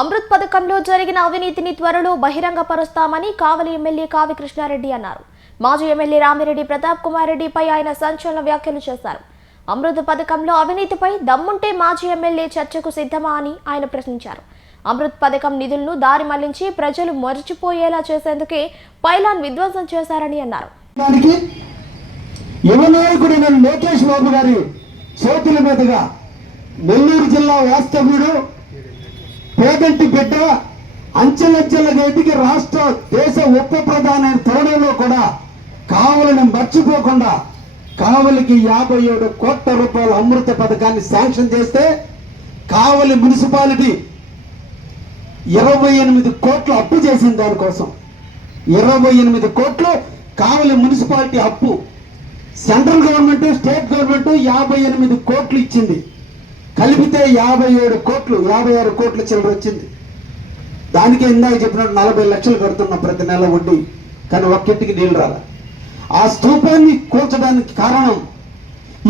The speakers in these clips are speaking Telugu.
అమృత్ పథకంలో జరిగిన అవినీతిని త్వరలో బహిరంగపరుస్తామని కావలి ఎమ్మెల్యే కావి కృష్ణారెడ్డి అన్నారు. మాజీ ఎమ్మెల్యే రామిరెడ్డి ప్రతాప్ కుమార్ రెడ్డిపై ఆయన సంచలన వ్యాఖ్యలు చేశారు. అమృత్ పథకంలో అవినీతిపై దమ్ముంటే మాజీ ఎమ్మెల్యే చర్చకు సిద్ధమా అని ఆయన ప్రశ్నించారు. అమృత్ పథకం నిధులను దారి మళ్ళించి ప్రజలు మరచిపోయేలా చేసేందుకే పైలాన్ విధ్వంసం చేశారని అన్నారు. లోకేష్ బాబు గారి చేతుల మీదుగా నెల్లూరు జిల్లా వాస్తవ్యుడు పేదంటి బిడ్డ అంచెలంచెల ఎదిగి రాష్ట్ర దేశ ఉప ప్రధాన తరుణంలో కూడా కావలిని మర్చిపోకుండా కావలికి యాభై ఏడు కోట్ల రూపాయల అమృత పథకాన్ని శాంక్షన్ చేస్తే కావలి మున్సిపాలిటీ ఇరవై ఎనిమిది కోట్లు అప్పు చేసింది దానికోసం. ఇరవై ఎనిమిది కోట్లు కావలి మున్సిపాలిటీ అప్పు. సెంట్రల్ గవర్నమెంట్ స్టేట్ గవర్నమెంట్ యాభై ఎనిమిది కోట్లు ఇచ్చింది. కలిపితే యాభై ఏడు కోట్లు యాభై ఆరు కోట్ల చిల్లర వచ్చింది. దానికే ఇందాక చెప్పినట్టు నలభై లక్షలు కడుతున్న ప్రతి నెల వడ్డీ కానీ ఒక్కింటికి నీళ్ళు రాల. ఆ స్తూపాన్ని కూల్చడానికి కారణం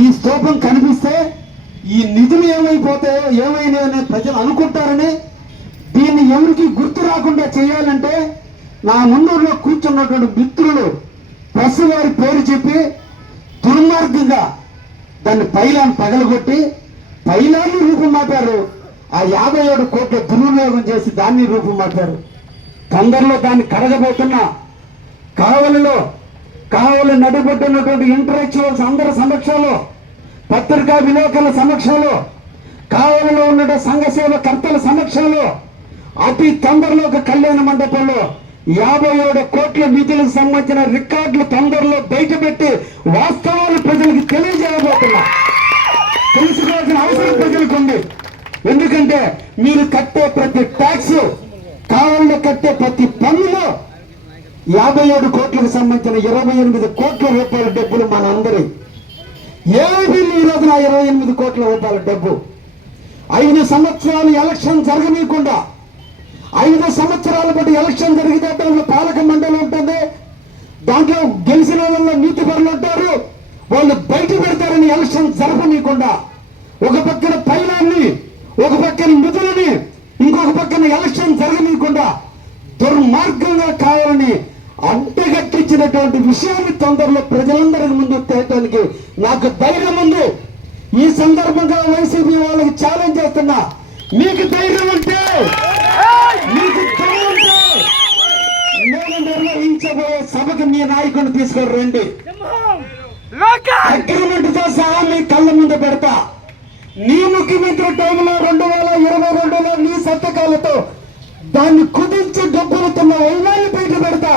ఈ స్తూపం కనిపిస్తే ఈ నిధులు ఏమైపోతాయో ఏమైనాయో అని ప్రజలు అనుకుంటారని దీన్ని ఎవరికి గుర్తు రాకుండా చేయాలంటే నా ముందూరులో కూర్చున్నటువంటి మిత్రులు ప్రెస్ వారి పేరు చెప్పి దుర్మార్గంగా దాన్ని పైలాన్ని పగలగొట్టి తైలాన్ని రూపం మాపారు. ఆ యాభై ఏడు కోట్ల దుర్వినియోగం చేసి దాన్ని రూపం మాపారు. తొందరలో దాన్ని కడగబోతున్నా కావలిలో కావలి నడుబొట్టున్నటువంటి ఇంటలెక్చువల్స్ అందరి సమక్షంలో పత్రికా విలేకరుల సమక్షంలో కావలిలో ఉన్న సంఘ సేవకర్తల సమక్షంలో అతి తొందరలో ఒక కళ్యాణ మండపంలో యాభై ఏడు కోట్ల నిధులకు సంబంధించిన రికార్డులు తొందరలో బయటపెట్టి వాస్తవాలు ప్రజలకు తెలియజేయబోతున్నా. తెలుసుకోవాల్సిన అవసరం ప్రజలకు ఉంది ఎందుకంటే మీరు కట్టే ప్రతి ట్యాక్స్ కావాలని కట్టే ప్రతి పన్నులో యాభై ఏడు కోట్లకు సంబంధించిన ఇరవై ఎనిమిది కోట్ల రూపాయల డబ్బులు మన అందరి ఏ బిల్లు ఈ రోజున ఇరవై ఎనిమిది కోట్ల రూపాయల డబ్బు? ఐదు సంవత్సరాలు ఎలక్షన్ జరగనీయకుండా ఐదు సంవత్సరాల పాటు ఎలక్షన్ జరిగితే దాంట్లో పాలక మండలి ఉంటుంది. దాంట్లో గెలిచిన వాళ్ళలో నీతిపరులు ఉంటారు. వాళ్ళు జరపనీయకుండా ఒక పక్కన పైలాన్ని ఒక పక్కన నిధులని ఇంకొక పక్కన ఎలక్షన్ జరగనీయకుండా దుర్మార్గంగా కావాలని అడ్డగట్టించినటువంటి విషయాన్ని తొందరలో ప్రజలందరి ముందు తేయటానికి నాకు ధైర్యం ఉంది. ఈ సందర్భంగా వైసీపీ వాళ్ళకి ఛాలెంజ్ చేస్తున్నా. మీకు ధైర్యం ఉంటే మీకు నేను నిర్వహించబోయే సభకు మీ నాయకుడిని తీసుకొని రండి అగ్రిమెంట్తో సహా మీ కళ్ళ ముందు పెడతా. నీ ముఖ్యమంత్రి టైంలో రెండు వేల ఇరవై రెండులో నీ సంతకాలతో దాన్ని కుదించి డబ్బులుతున్న వైనాన్ని బయట పెడతా.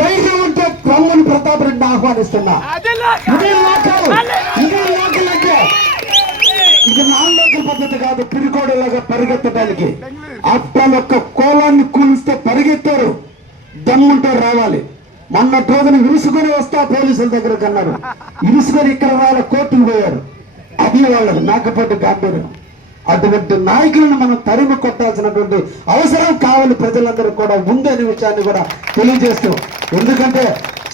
ధైర్యం ఉంటే బ్రహ్మని ప్రతాప్ రెడ్డిని ఆహ్వానిస్తున్నా. ఇదే లోకల్! ఇదే లోకల్ అంటే ఇది లోకల్ పద్ధతి కాదు పిరికోడలాగా పరిగెత్తడానికి అప్పలు ఒక్క కోలాన్ని కూలిస్తే పరిగెత్తారు. దమ్ముంటే రావాలి. మొన్నటి రోజున ఇరుసుకొని వస్తా పోలీసుల దగ్గరకు అన్నారు ఇరుసుకొని ఇక్కడ వాళ్ళ కోర్టుకు పోయారు. అది వాళ్ళది మేకపోతే గాంభీర్యం అటువంటి నాయకులను మనం తరిమి కొట్టాల్సినటువంటి అవసరం కావాలి ప్రజలందరూ కూడా ఉందనే విషయాన్ని కూడా తెలియజేస్తూ ఎందుకంటే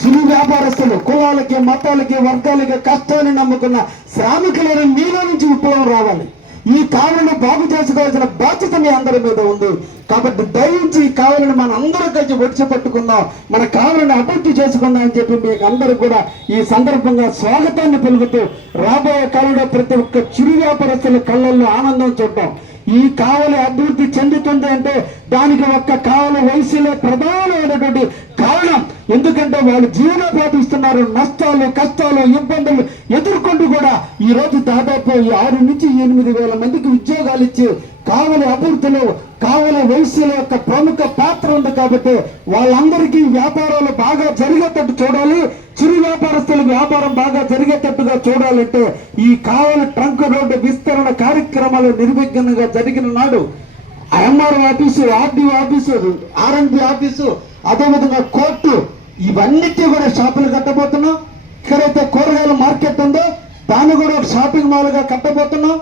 చిరు వ్యాపారస్తులు కులాలకి మతాలకి వర్గాలకి కష్టాన్ని నమ్ముకున్న శ్రామికులని మీలో నుంచి విప్లవం రావాలి. ఈ కావలను బాగు చేసుకోవాల్సిన బాధ్యత మీ అందరి మీద ఉంది. కాబట్టి దయించి ఈ కావలను మన అందరూ కలిసి వచ్చి పట్టుకుందాం. మన కావలను అభివృద్ధి చేసుకుందాం అని చెప్పి మీకు అందరూ కూడా ఈ సందర్భంగా స్వాగతాన్ని పలుకుతూ రాబోయే కాలంలో ప్రతి ఒక్క చిరు వ్యాపారస్తుల కళ్ళల్లో ఆనందం చూద్దాం. ఈ కావలి అభివృద్ధి చెందుతుంది అంటే దానికి ఒక్క కావలి వయసులో ప్రధానమైనటువంటి కారణం ఎందుకంటే వాళ్ళు జీవనోపాధి ఇస్తున్నారు నష్టాలు కష్టాలు ఇబ్బందులు ఎదుర్కొంటూ కూడా ఈ రోజు దాదాపు ఈ ఆరు నుంచి ఎనిమిది వేల మందికి ఉద్యోగాలు ఇచ్చి కావలి అభివృద్ధిలో కావలి వయసుల యొక్క ప్రముఖ పాత్ర ఉంది కాబట్టి వాళ్ళందరికీ వ్యాపారాలు బాగా జరిగేటట్టు చూడాలి. చిరు వ్యాపారస్తులకు వ్యాపారం బాగా జరిగేటట్టుగా చూడాలంటే ఈ కావలి ట్రంక్ రోడ్డు విస్తరణ కార్యక్రమాలు నిర్విఘ్నంగా జరిగిన నాడు MRO office RDO office R and B office అదేవిధంగా కోర్టు ఇవన్నిటి కూడా షాపులు కట్టబోతున్నాం. ఇక్కడైతే కూరగాయల మార్కెట్ ఉందో దాన్ని కూడా ఒక షాపింగ్ మాల్గా కట్టబోతున్నాం.